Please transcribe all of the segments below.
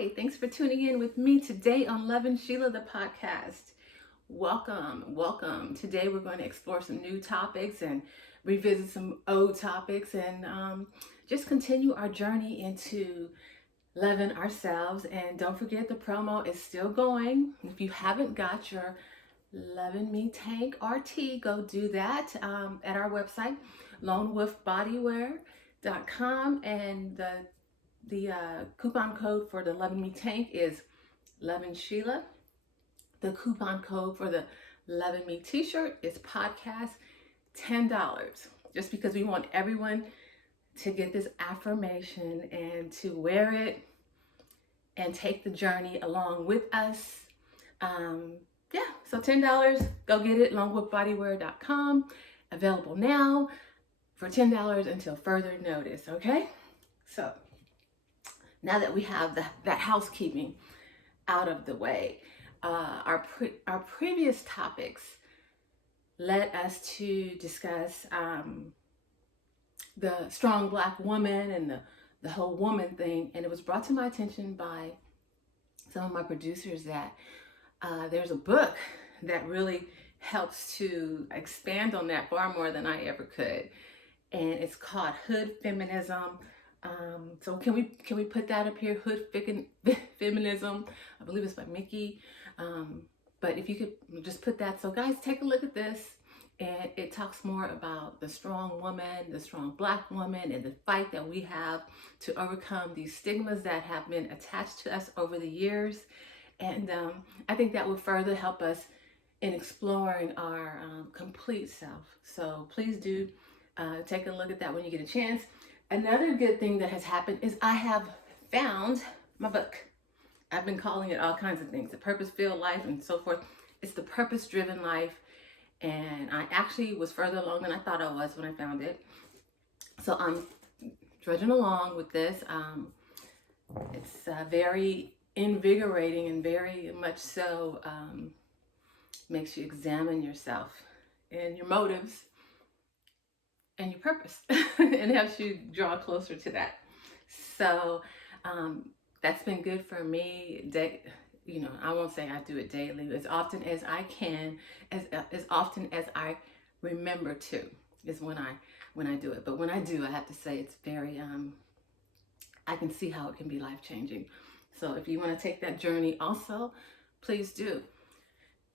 Hi, thanks for tuning in with me today on Lovin Sheila, the podcast. Welcome. Today we're going to explore some new topics and revisit some old topics and just continue our journey into loving ourselves. And don't forget, the promo is still going. If you haven't got your Lovin' Me Tank RT, go do that at our website, lonewolfbodywear.com, and the coupon code for the Lovin' Me Tank is Lovin Sheila. The coupon code for the Lovin' Me t-shirt is podcast $10. Just because we want everyone to get this affirmation and to wear it and take the journey along with us. So $10, go get it, lonewolfbodywear.com. Available now for $10 until further notice, okay? So now that we have that housekeeping out of the way, our previous topics led us to discuss the strong Black woman and the whole woman thing. And it was brought to my attention by some of my producers that there's a book that really helps to expand on that far more than I ever could. And it's called Hood Feminism. So can we put that up here? Hood Feminism. I believe it's by Mickey. But if you could just put that. So guys, take a look at this. And it talks more about the strong woman, the strong Black woman, and the fight that we have to overcome these stigmas that have been attached to us over the years. And I think that will further help us in exploring our complete self. So please do take a look at that when you get a chance. Another good thing that has happened is I have found my book. I've been calling it all kinds of things, the purpose-filled life and so forth. It's the purpose-driven life. And I actually was further along than I thought I was when I found it. So I'm trudging along with this. It's very invigorating and very much so makes you examine yourself and your motives and your purpose and helps you draw closer to that. So that's been good for me. I won't say I do it daily, as often as I can, as often as I remember to, is when I do it. But when I do, I have to say it's very I can see how it can be life-changing. So if you want to take that journey also, please do.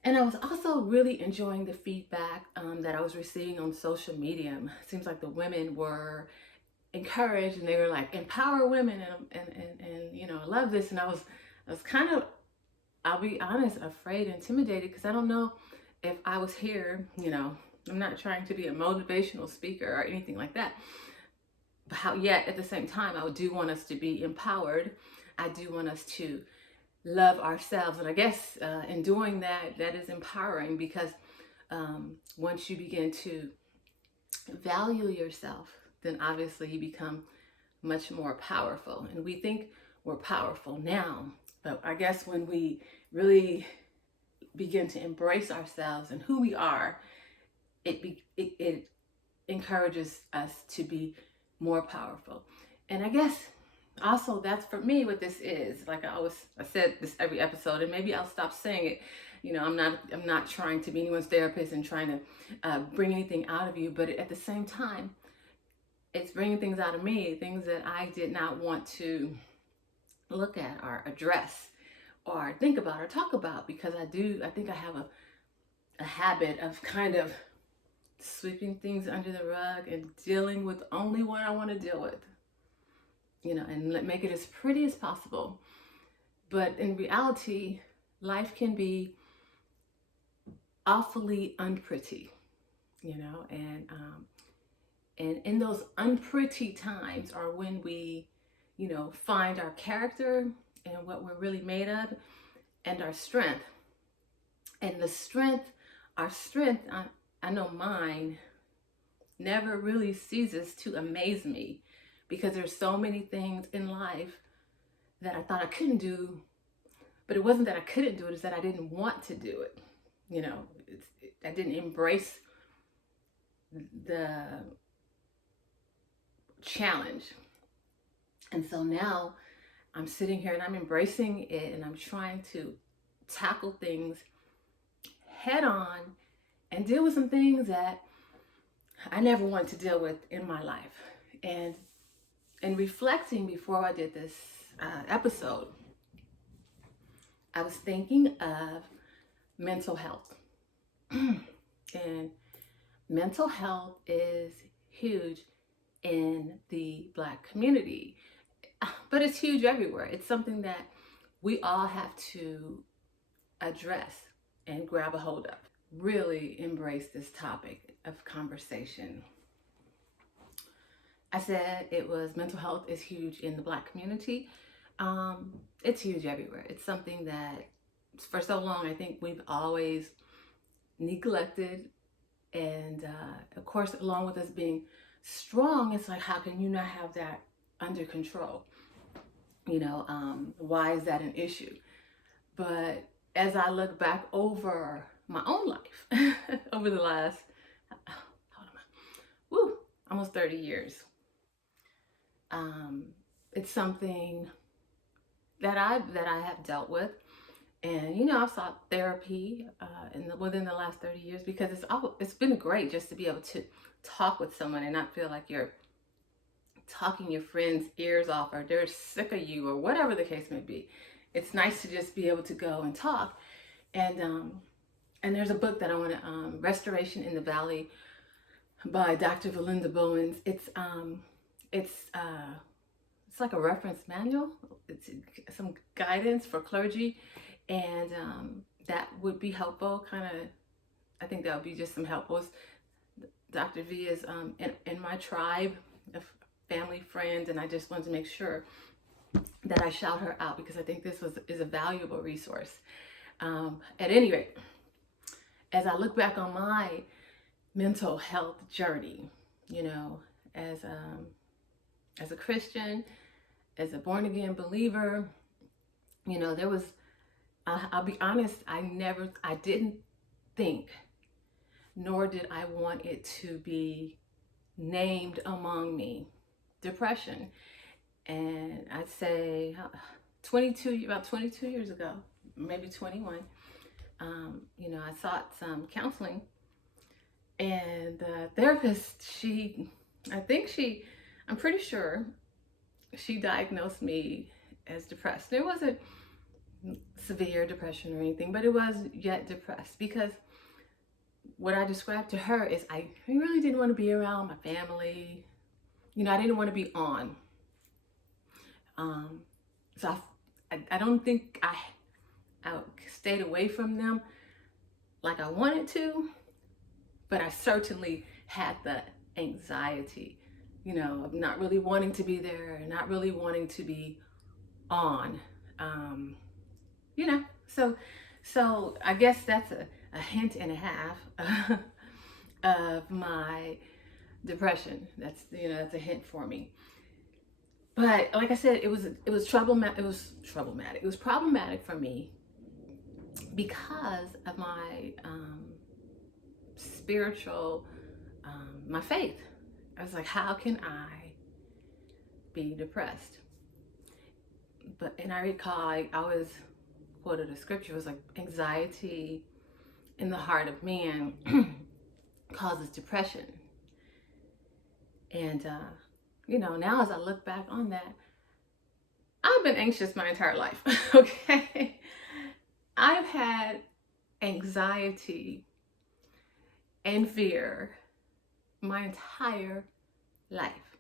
And I was also really enjoying the feedback that I was receiving on social media. It seems like the women were encouraged and they were like, empower women and I love this. And I was kind of, I'll be honest, afraid, intimidated, because I don't know if I was here, I'm not trying to be a motivational speaker or anything like that. But yet at the same time, I do want us to be empowered. I do want us to love ourselves. And I guess in doing that, that is empowering, because once you begin to value yourself, then obviously you become much more powerful. And we think we're powerful now, but I guess when we really begin to embrace ourselves and who we are, it encourages us to be more powerful. And I guess also that's for me what this is. Like I said this every episode, and maybe I'll stop saying it. I'm not trying to be anyone's therapist and trying to bring anything out of you, but at the same time, it's bringing things out of me, things that I did not want to look at or address or think about or talk about, because I think I have a habit of kind of sweeping things under the rug and dealing with only what I want to deal with, and make it as pretty as possible. But in reality, life can be awfully unpretty, and in those unpretty times are when we, find our character and what we're really made of, and our strength. And our strength, I know mine never really ceases to amaze me, because there's so many things in life that I thought I couldn't do, but it wasn't that I couldn't do it, it's that I didn't want to do it. I didn't embrace the challenge. And so now I'm sitting here and I'm embracing it, and I'm trying to tackle things head on and deal with some things that I never wanted to deal with in my life. And in reflecting before I did this episode, I was thinking of mental health. And mental health is huge in the Black community, but it's huge everywhere. It's something that we all have to address and grab a hold of. Really embrace this topic of conversation. I said it was mental health is huge in the Black community. It's huge everywhere. It's something that for so long I think we've always neglected, and of course, along with us being strong, it's like, how can you not have that under control? Why is that an issue? But as I look back over my own life, over the last, almost 30 years, it's something that I have dealt with. And I've sought therapy within the last 30 years, because it's been great just to be able to talk with someone and not feel like you're talking your friend's ears off, or they're sick of you, or whatever the case may be. It's nice to just be able to go and talk. And there's a book that I want to, Restoration in the Valley by Dr. Valinda Bowens. It's like a reference manual. It's some guidance for clergy. And that would be helpful. I think that would be just some helpful. Dr. V is in my tribe of family friends, and I just wanted to make sure that I shout her out, because I think this is a valuable resource. At any rate, as I look back on my mental health journey, as a Christian, as a born again believer, there was, I'll be honest, I didn't think, nor did I want it to be named among me, depression. And I'd say about 22 years ago, maybe 21, I sought some counseling, and the therapist, I'm pretty sure she diagnosed me as depressed. It wasn't severe depression or anything, but it was yet depressed, because what I described to her is I really didn't want to be around my family. I didn't want to be on. So I don't think I stayed away from them like I wanted to, but I certainly had the anxiety, of not really wanting to be there, and not really wanting to be on. So I guess that's a hint and a half of my depression. That's a hint for me. But like I said, it was problematic. It was problematic for me because of my spiritual, my faith. I was like, how can I be depressed? And I recall I was quoted a scripture. It was like, anxiety in the heart of man causes depression. And now as I look back on that, I've been anxious my entire life. Okay, I've had anxiety and fear my entire life.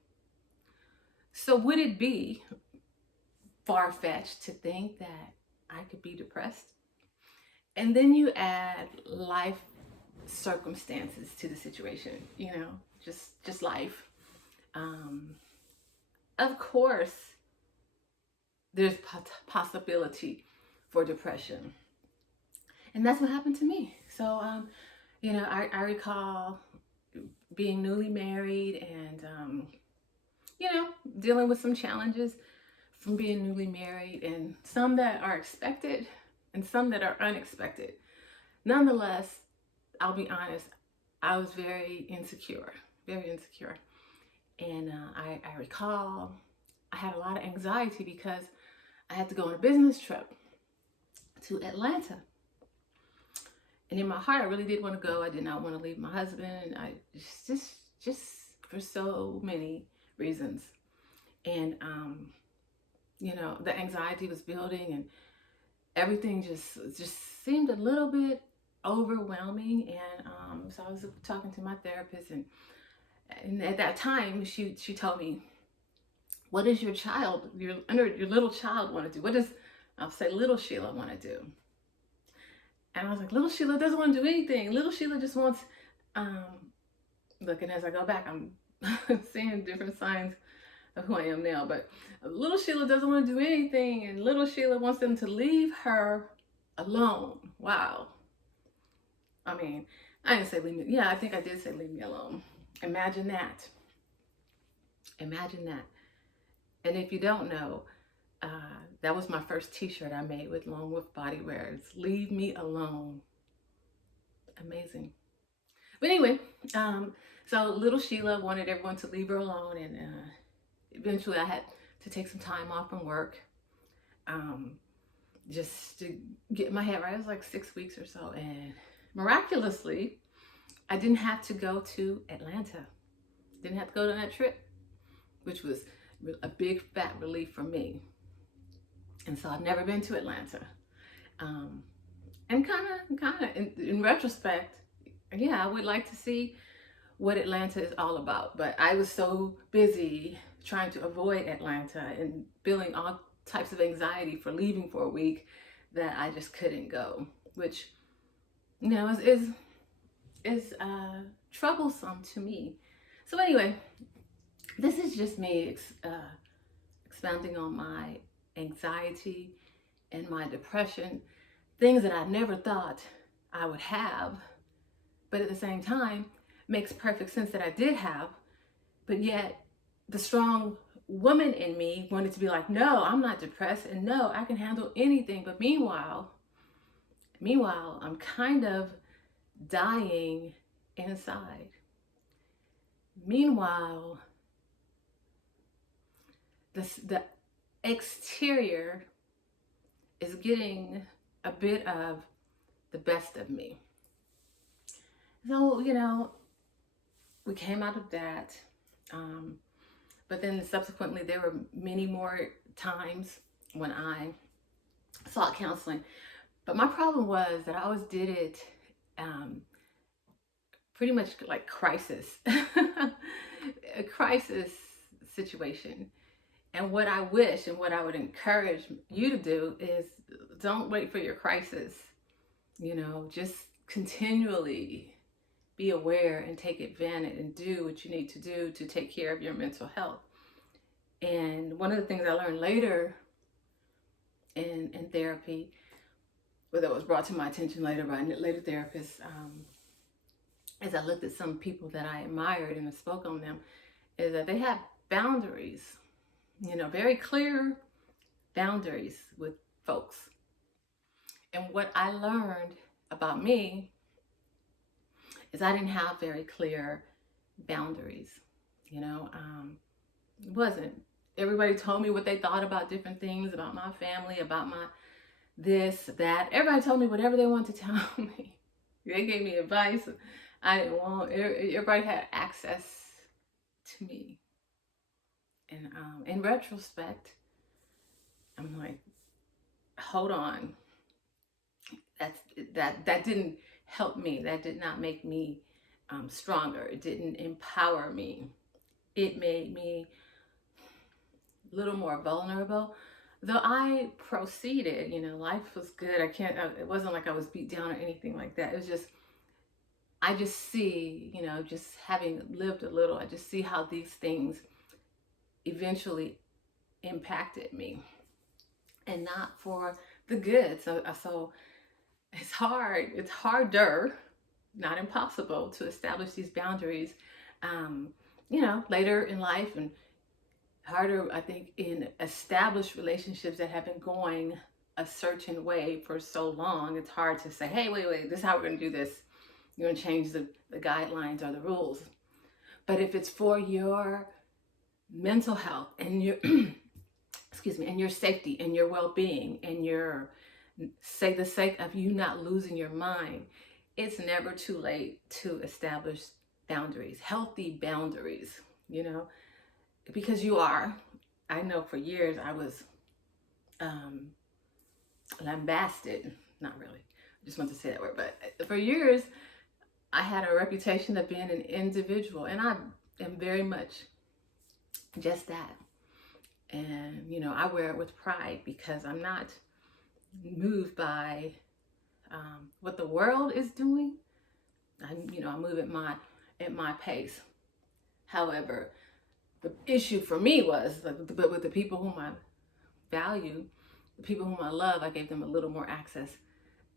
So would it be far-fetched to think that I could be depressed? And then you add life circumstances to the situation, just life. Of course, there's possibility for depression. And that's what happened to me. So, I recall being newly married and, dealing with some challenges from being newly married, and some that are expected and some that are unexpected. Nonetheless, I'll be honest, I was very insecure. And I recall I had a lot of anxiety because I had to go on a business trip to Atlanta. And in my heart, I really did want to go. I did not want to leave my husband. I just for so many reasons. And, the anxiety was building and everything just seemed a little bit overwhelming. And so I was talking to my therapist, and at that time, she told me, what does your little child want to do? What does, I'll say, little Sheila want to do? And I was like, little Sheila doesn't want to do anything. Little Sheila just wants, look, and as I go back, I'm seeing different signs of who I am now. But little Sheila doesn't want to do anything, and little Sheila wants them to leave her alone. Wow. I mean, I didn't say leave me. Yeah, I think I did say leave me alone. Imagine that. Imagine that. And if you don't know, that was my first t-shirt I made with Long Wolf Body Wear. It's leave me alone. Amazing. But anyway, so little Sheila wanted everyone to leave her alone, and eventually I had to take some time off from work, just to get my head right. It was like 6 weeks or so, and miraculously, I didn't have to go to Atlanta. Didn't have to go on that trip, which was a big fat relief for me. And so I've never been to Atlanta. And kind of in retrospect, yeah, I would like to see what Atlanta is all about. But I was so busy trying to avoid Atlanta and feeling all types of anxiety for leaving for a week that I just couldn't go, which, is troublesome to me. So anyway, this is just me expounding on my anxiety and my depression, things that I never thought I would have, but at the same time, makes perfect sense that I did have, but yet the strong woman in me wanted to be like, no, I'm not depressed, and no, I can handle anything. But meanwhile, I'm kind of dying inside. Meanwhile, the exterior is getting a bit of the best of me. So, we came out of that. But then subsequently, there were many more times when I sought counseling. But my problem was that I always did it pretty much like crisis, a crisis situation. And what I wish and what I would encourage you to do is don't wait for your crisis. Just continually be aware and take advantage and do what you need to do to take care of your mental health. And one of the things I learned later in therapy, whether it was brought to my attention later by later therapists, as I looked at some people that I admired and spoke on them, is that they have boundaries, very clear boundaries with folks. And what I learned about me is I didn't have very clear boundaries. It wasn't. Everybody told me what they thought about different things, about my family, about my this, that. Everybody told me whatever they wanted to tell me. They gave me advice I didn't want. Everybody had access to me. And in retrospect, I'm like, hold on. That didn't help me. That did not make me stronger. It didn't empower me. It made me a little more vulnerable. Though I proceeded, life was good. It wasn't like I was beat down or anything like that. It was just, I just see, just having lived a little, I just see how these things eventually impacted me, and not for the good. So it's hard. It's harder, not impossible, to establish these boundaries, later in life, and harder, I think, in established relationships that have been going a certain way for so long. It's hard to say, hey, wait, this is how we're going to do this. You're going to change the guidelines or the rules. But if it's for your mental health and your and your safety and your well-being and your the sake of you not losing your mind, it's never too late to establish boundaries, healthy boundaries, because I know for years I was lambasted, not really, I just want to say that word, but for years I had a reputation of being an individual, and I am very much just that. And, I wear it with pride because I'm not moved by what the world is doing. I move at my pace. However, the issue for me was, but with the people whom I value, the people whom I love, I gave them a little more access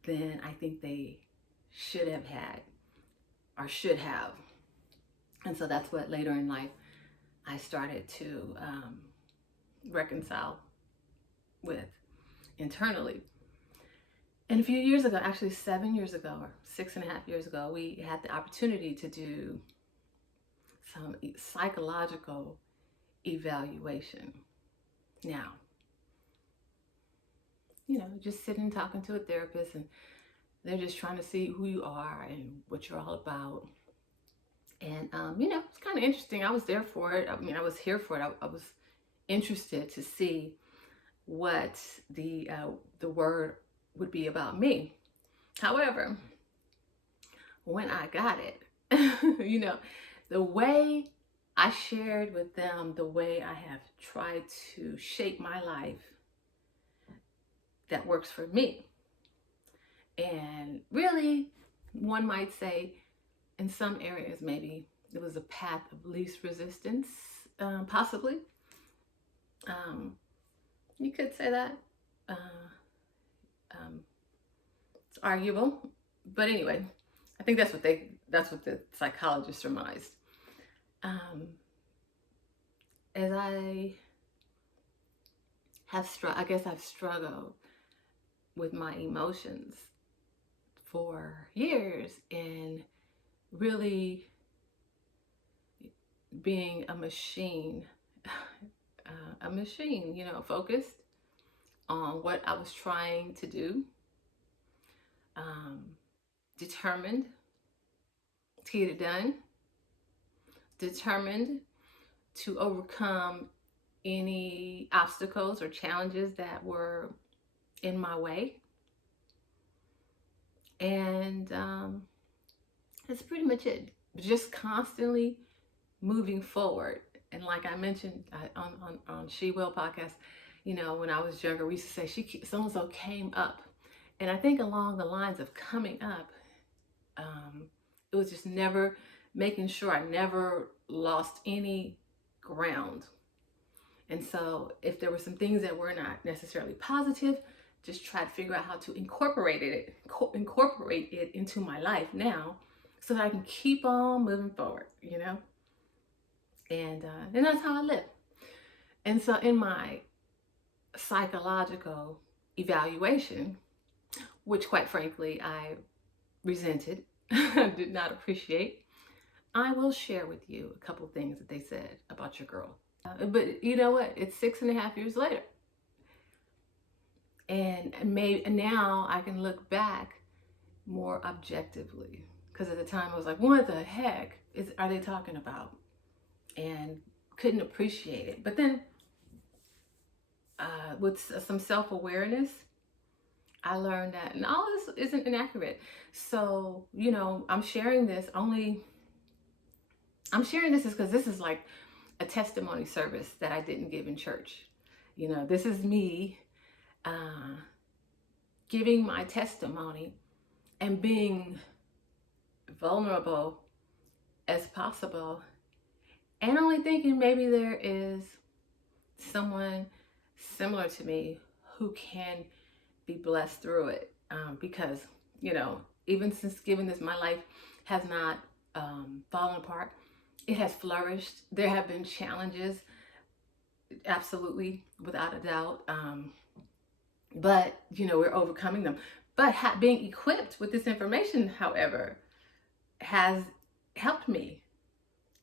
than I think they should have had or should have. And so that's what later in life I started to reconcile with internally. And a few years ago, actually 7 years ago or 6.5 years ago, we had the opportunity to do some psychological evaluation. Now, just sitting talking to a therapist, and they're just trying to see who you are and what you're all about. And, it's kind of interesting. I was there for it. I was here for it. I was interested to see what the word would be about me. However, when I got it, the way I shared with them, the way I have tried to shape my life that works for me. And really, one might say, in some areas, maybe it was a path of least resistance, possibly. You could say that. It's arguable, but anyway, I think that's what the psychologists surmised. As I have struggled with my emotions for years, and really being a machine, focused on what I was trying to do, determined to get it done, determined to overcome any obstacles or challenges that were in my way. And that's pretty much it. Just constantly moving forward. And like I mentioned on She Will podcast, when I was younger, we used to say so-and-so came up. And I think along the lines of coming up, it was just never making sure I never lost any ground. And so if there were some things that were not necessarily positive, just try to figure out how to incorporate it into my life now, so that I can keep on moving forward, and that's how I live. And so in my psychological evaluation, which quite frankly I resented, did not appreciate, I will share with you a couple things that they said about your girl. But you know what? It's 6.5 years later. And now I can look back more objectively. Because at the time I was like, what the heck are they talking about? And couldn't appreciate it. But then with some self-awareness, I learned that, and all this isn't inaccurate. So, I'm sharing this because this is like a testimony service that I didn't give in church. This is me giving my testimony and being vulnerable as possible, and only thinking maybe there is someone similar to me who can be blessed through it, because even since giving this, my life has not fallen apart. It has flourished. There have been challenges, absolutely, without a doubt, but we're overcoming them. But being equipped with this information, however, has helped me.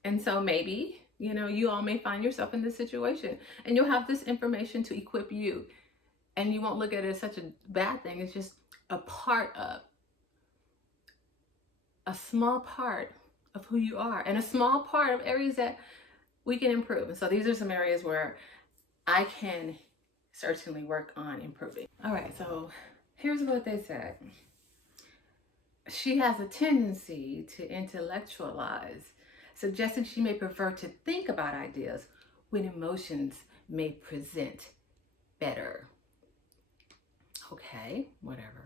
And so maybe You know, you all may find yourself in this situation, and you'll have this information to equip you, and you won't look at it as such a bad thing. It's just a part of, a small part of who you are, and a small part of areas that we can improve. And so these are some areas where I can certainly work on improving. All right, so here's what they said. She has a tendency to intellectualize, suggesting she may prefer to think about ideas when emotions may present better. Okay, whatever.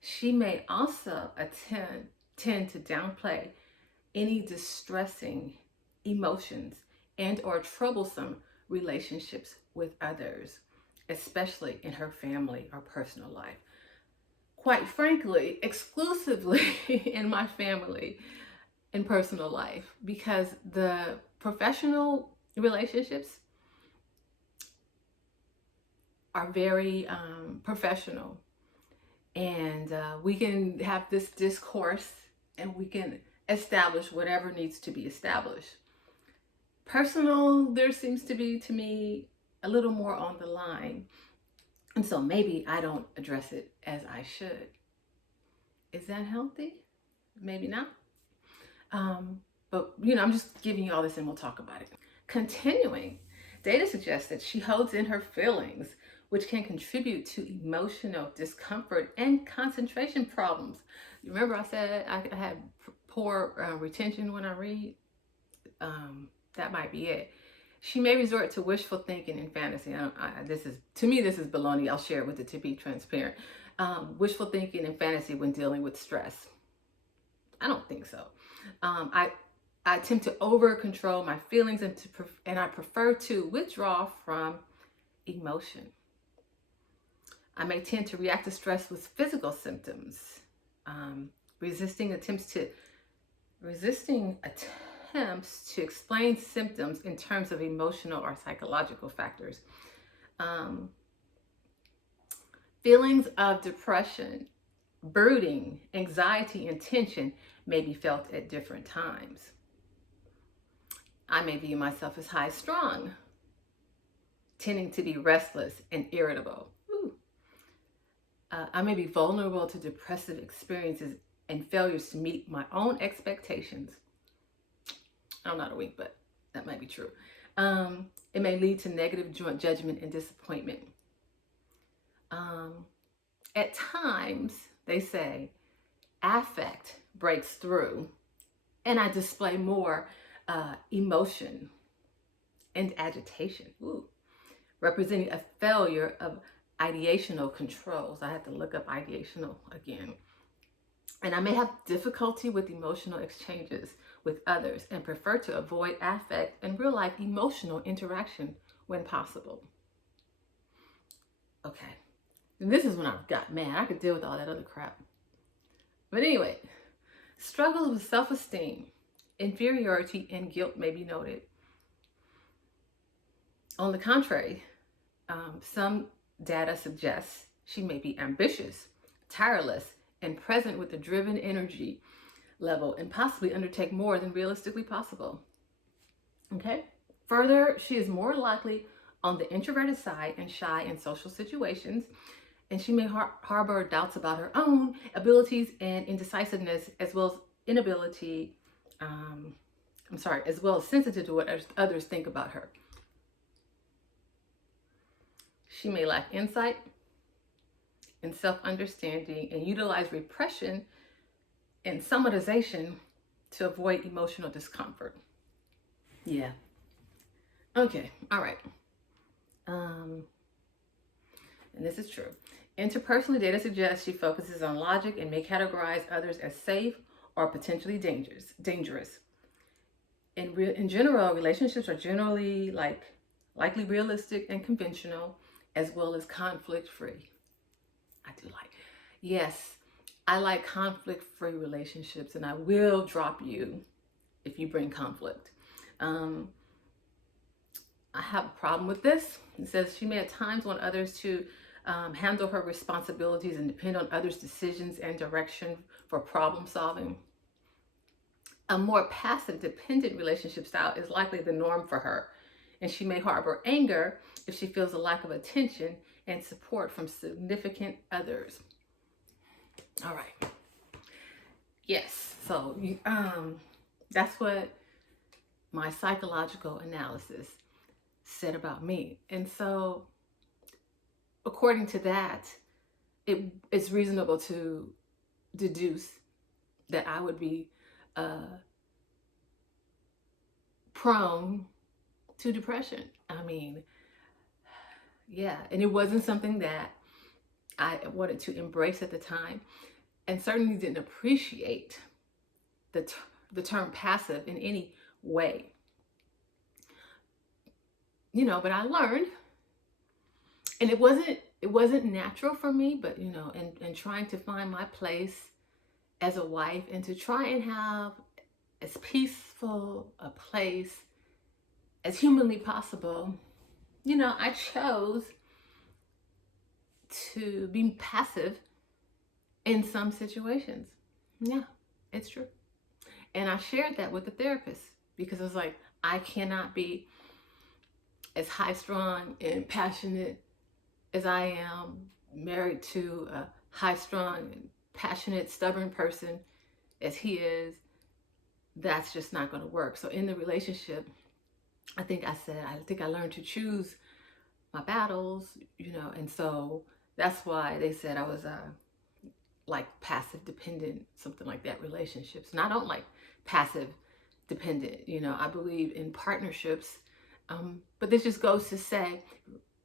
She may also tend to downplay any distressing emotions and or troublesome relationships with others, especially in her family or personal life. Quite frankly, exclusively in my family and personal life, because the professional relationships are very professional, and we can have this discourse and we can establish whatever needs to be established. Personal, there seems to be, to me, a little more on the line. And so maybe I don't address it as I should. Is that healthy? Maybe not. But, you know, I'm just giving you all this and we'll talk about it. Continuing, data suggests that she holds in her feelings, which can contribute to emotional discomfort and concentration problems. You remember I said I had poor retention when I read? That might be it. She may resort to wishful thinking and fantasy. To me, this is baloney. I'll share it with it to be transparent. Wishful thinking and fantasy when dealing with stress. I don't think so. I attempt to over control my feelings and I prefer to withdraw from emotion. I may tend to react to stress with physical symptoms, resisting attempts to explain symptoms in terms of emotional or psychological factors. Feelings of depression, brooding, anxiety, and tension may be felt at different times. I may view myself as high-strung, tending to be restless and irritable. I may be vulnerable to depressive experiences and failures to meet my own expectations. I'm not a wink, but that might be true. It may lead to negative judgment and disappointment. At times, they say, affect breaks through, and I display more emotion and agitation, representing a failure of ideational controls. I had to look up ideational again. And I may have difficulty with emotional exchanges with others and prefer to avoid affect and real life emotional interaction when possible. Okay, and this is when I've got, man, I could deal with all that other crap. But anyway, struggles with self-esteem, inferiority, and guilt may be noted. On the contrary, some data suggests she may be ambitious, tireless, and present with a driven energy level and possibly undertake more than realistically possible. Okay? Further, she is more likely on the introverted side and shy in social situations, and she may harbor doubts about her own abilities and indecisiveness, as well as inability, as well as sensitive to what others think about her. She may lack insight and self-understanding and utilize repression and somatization to avoid emotional discomfort. Yeah. Okay. All right. And this is true. Interpersonal data suggests she focuses on logic and may categorize others as safe or potentially dangerous. In general, relationships are generally likely realistic and conventional, as well as conflict-free. I like conflict-free relationships, and I will drop you if you bring conflict. I have a problem with this. It says she may at times want others to handle her responsibilities, and depend on others' decisions and direction for problem solving. A more passive dependent relationship style is likely the norm for her, and she may harbor anger if she feels a lack of attention and support from significant others. All right. Yes. So that's what my psychological analysis said about me. And so according to that, it's reasonable to deduce that I would be prone to depression. I mean, yeah, and it wasn't something that I wanted to embrace at the time, and certainly didn't appreciate the term passive in any way. But I learned, and it wasn't natural for me, but and trying to find my place as a wife, and to try and have as peaceful a place as humanly possible, I chose to be passive in some situations. Yeah, it's true. And I shared that with the therapist, because I was like, I cannot be as high strung and passionate as I am married to a high strung and passionate, stubborn person as he is. That's just not going to work. So in the relationship, I think I learned to choose my battles, and so that's why they said I was like passive dependent, something like that, relationships. And I don't like passive dependent. I believe in partnerships. But this just goes to say,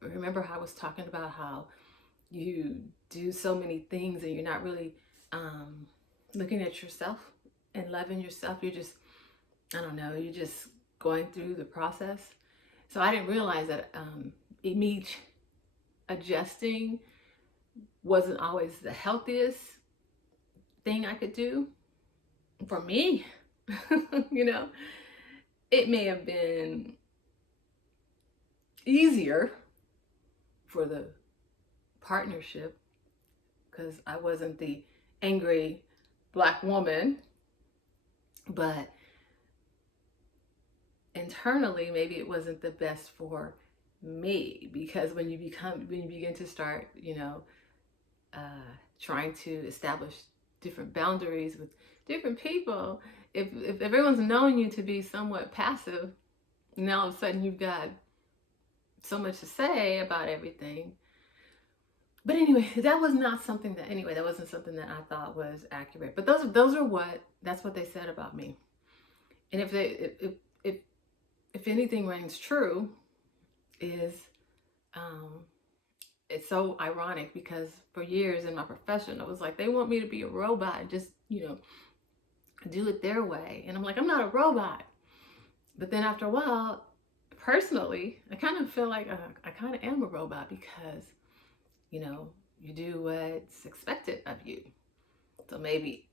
remember how I was talking about how you do so many things and you're not really looking at yourself and loving yourself. You're just, I don't know, you're just going through the process. So I didn't realize that me adjusting wasn't always the healthiest thing I could do for me. It may have been easier for the partnership because I wasn't the angry Black woman, but internally maybe it wasn't the best for me, because when you begin to start trying to establish different boundaries with different people, if everyone's known you to be somewhat passive, now all of a sudden you've got so much to say about everything. But anyway, that wasn't something that I thought was accurate. But that's what they said about me. And if anything rings true, is it's so ironic, because for years in my profession, I was like, they want me to be a robot, just do it their way. And I'm like, I'm not a robot. But then after a while, personally, I kind of feel like I kind of am a robot, because you do what's expected of you. So maybe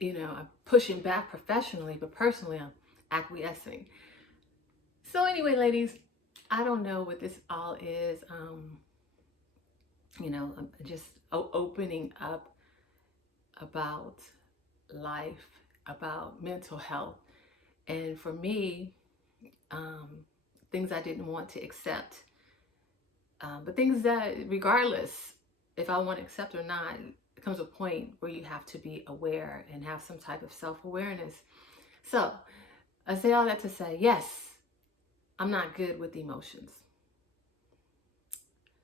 I'm pushing back professionally, but personally I'm acquiescing. So anyway, ladies, I don't know what this all is. I'm just opening up about life, about mental health, and for me, things I didn't want to accept, but things that, regardless if I want to accept or not, it comes a point where you have to be aware and have some type of self-awareness. So I say all that to say, yes, I'm not good with emotions.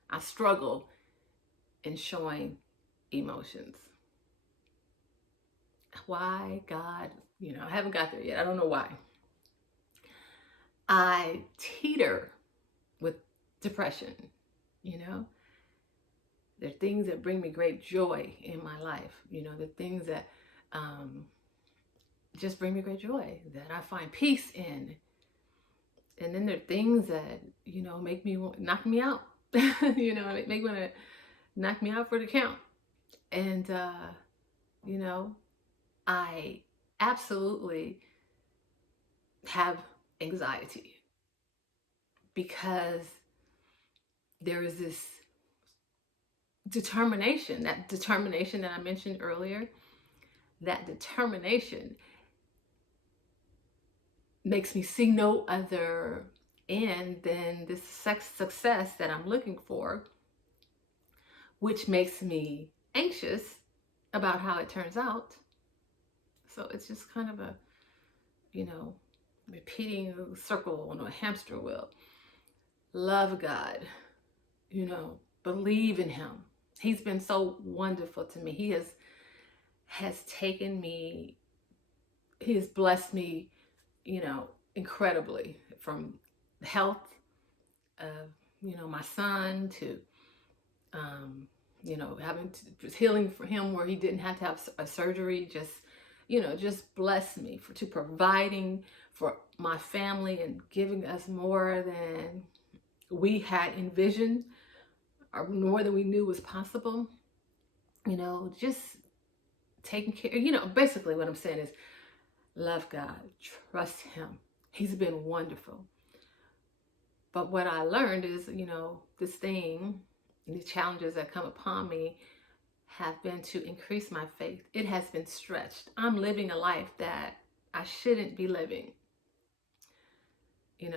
I struggle in showing emotions. Why, God? I haven't got there yet. I don't know why. I teeter with depression. There are things that bring me great joy in my life. The things that just bring me great joy, that I find peace in. And then there are things that, make me knock me out. Make me want to knock me out for the count. And, I absolutely have anxiety, because there is this determination, that determination that I mentioned earlier, that determination makes me see no other end than this success that I'm looking for, which makes me anxious about how it turns out. So it's just kind of a, repeating circle on a hamster wheel. Love God, believe in him. He's been so wonderful to me. He has taken me, he has blessed me, incredibly, from health of, my son to, having just healing for him where he didn't have to have a surgery, just bless me to providing for my family and giving us more than we had envisioned or more than we knew was possible. Just taking care, basically what I'm saying is love God, trust him. He's been wonderful. But what I learned is, this thing, these challenges that come upon me have been to increase my faith. It has been stretched. I'm living a life that I shouldn't be living.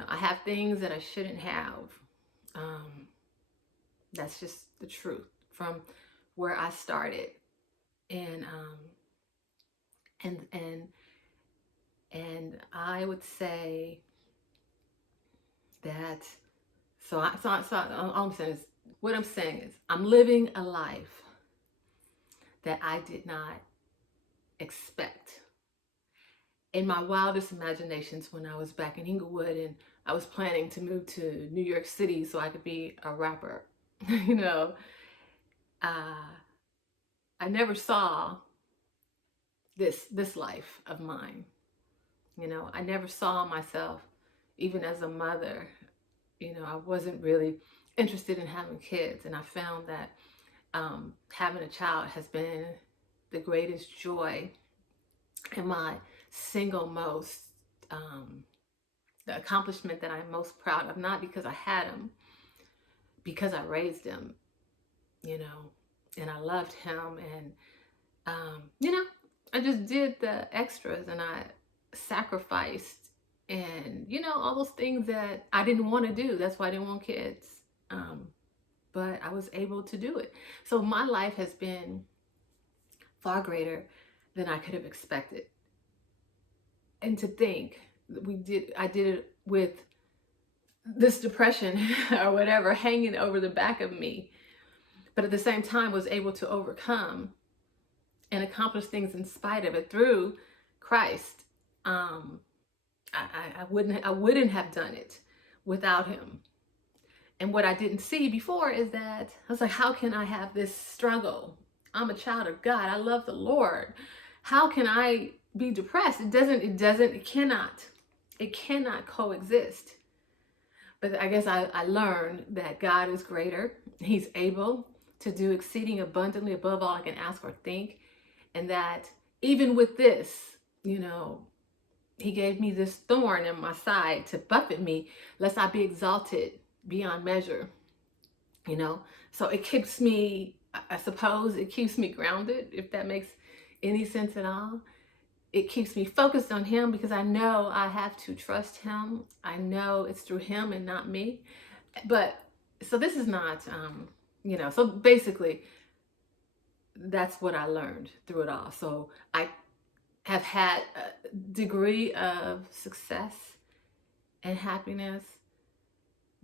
I have things that I shouldn't have. That's just the truth from where I started. And I would say that, all I'm saying is, what I'm saying is, I'm living a life that I did not expect. In my wildest imaginations, when I was back in Inglewood and I was planning to move to New York City so I could be a rapper, I never saw this life of mine. I never saw myself, even as a mother. I wasn't really interested in having kids, and I found that having a child has been the greatest joy and my single most, the accomplishment that I'm most proud of, not because I had him, because I raised him, and I loved him, and, I just did the extras, and I sacrificed, and, all those things that I didn't want to do. That's why I didn't want kids. But I was able to do it. So my life has been far greater than I could have expected. And to think that I did it with this depression or whatever hanging over the back of me, but at the same time was able to overcome and accomplish things in spite of it through Christ. I wouldn't have done it without him. And what I didn't see before is that I was like, how can I have this struggle? I'm a child of God. I love the Lord. How can I be depressed? It cannot coexist. But I guess I learned that God is greater. He's able to do exceeding abundantly above all I can ask or think. And that even with this, he gave me this thorn in my side to buffet me, lest I be exalted beyond measure, so it keeps me, I suppose it keeps me grounded, if that makes any sense at all. It keeps me focused on him because I know I have to trust him. I know it's through him and not me. But so this is not, so basically that's what I learned through it all. So I have had a degree of success and happiness,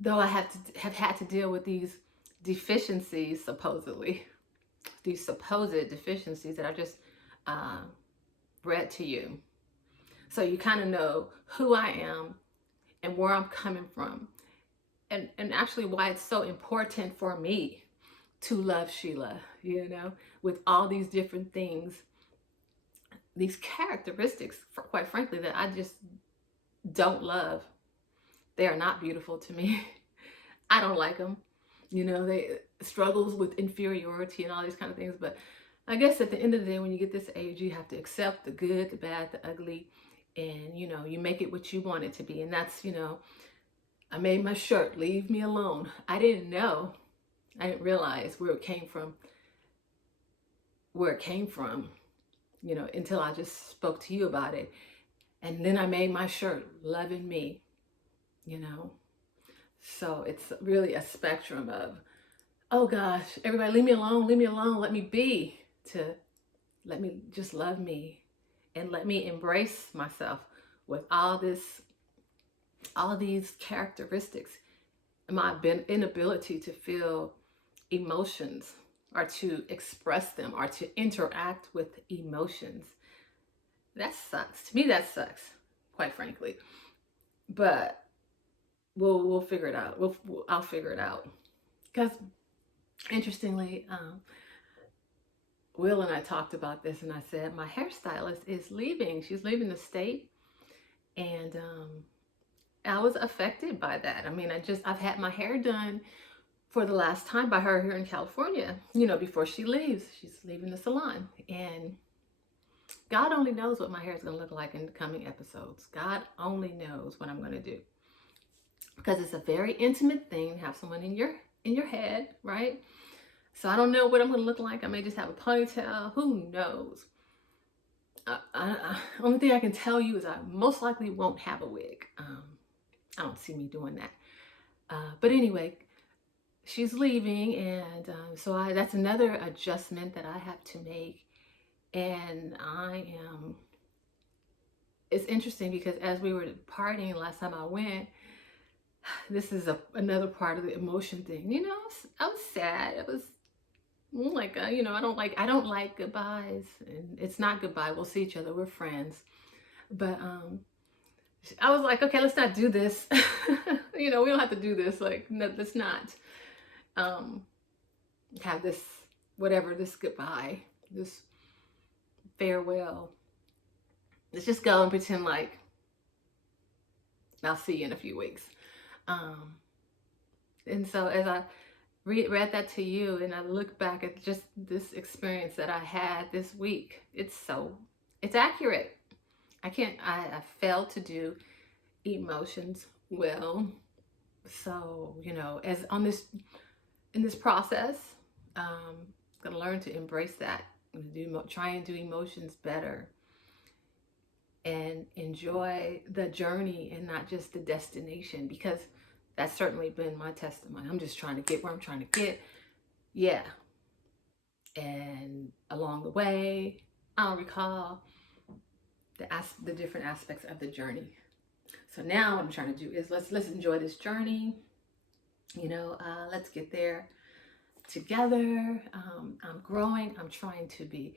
though I have had to deal with these deficiencies, these supposed deficiencies that I just read to you. So you kind of know who I am and where I'm coming from, and actually why it's so important for me to love Sheila, with all these different things, these characteristics, quite frankly, that I just don't love. They are not beautiful to me. I don't like them. They struggles with inferiority and all these kind of things. But I guess at the end of the day, when you get this age, you have to accept the good, the bad, the ugly, and, you make it what you want it to be. And that's, I made my shirt, leave me alone. I didn't know I didn't realize where it came from, until I just spoke to you about it. And then I made my shirt, Lovin' Me, you know. So it's really a spectrum of, oh gosh, everybody leave me alone, let me be, to let me just love me and let me embrace myself with all of these characteristics, my inability to feel emotions or to express them or to interact with emotions. That sucks. To me, that sucks, quite frankly. But we'll figure it out. I'll figure it out. Because interestingly, Will and I talked about this, and I said my hairstylist is leaving. She's leaving the state, and I was affected by that. I mean, I've had my hair done for the last time by her here in California, before she leaves. She's leaving the salon. And God only knows what my hair is going to look like in the coming episodes. God only knows what I'm going to do. Because it's a very intimate thing to have someone in your head, right? So I don't know what I'm going to look like. I may just have a ponytail. Who knows? Only thing I can tell you is I most likely won't have a wig. I don't see me doing that. But anyway, she's leaving, and so that's another adjustment that I have to make. And it's interesting because as we were partying last time I went, this is another part of the emotion thing. I was sad. It was like, I don't like goodbyes, and it's not goodbye. We'll see each other. We're friends. But I was like, okay, let's not do this. We don't have to do this. Like, no, let's not have this, whatever, this goodbye, this farewell. Let's just go and pretend like I'll see you in a few weeks. And so as I read that to you, and I look back at just this experience that I had this week, it's accurate. I failed to do emotions well. So, as in this process, I'm going to learn to embrace that, try and do emotions better, and enjoy the journey and not just the destination, because that's certainly been my testimony. I'm just trying to get where I'm trying to get. Yeah. And along the way, I'll recall the different aspects of the journey. So now what I'm trying to do is let's enjoy this journey. Let's get there together. I'm growing. I'm trying to be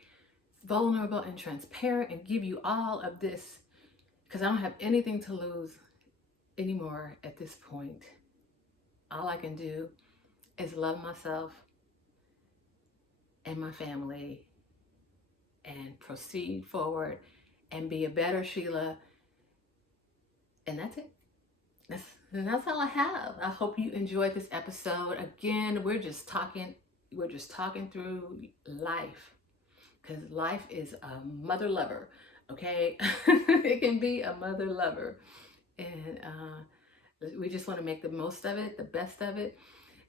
vulnerable and transparent and give you all of this because I don't have anything to lose anymore at this point. All I can do is love myself and my family and proceed forward and be a better Sheila. And that's it. That's all I have. I hope you enjoyed this episode. Again, we're just talking through life, because life is a mother lover, okay? It can be a mother lover. And we just want to make the most of it, the best of it,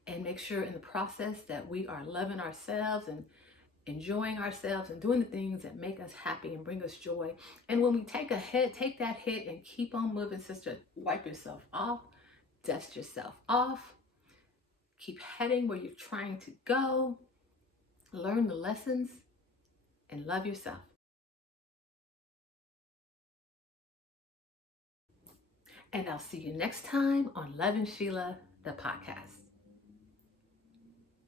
and make sure in the process that we are loving ourselves and enjoying ourselves and doing the things that make us happy and bring us joy. And when we take that hit and keep on moving, sister. Wipe yourself off, dust yourself off, keep heading where you're trying to go, learn the lessons, and love yourself. And I'll see you next time on Lovin Sheila, the podcast.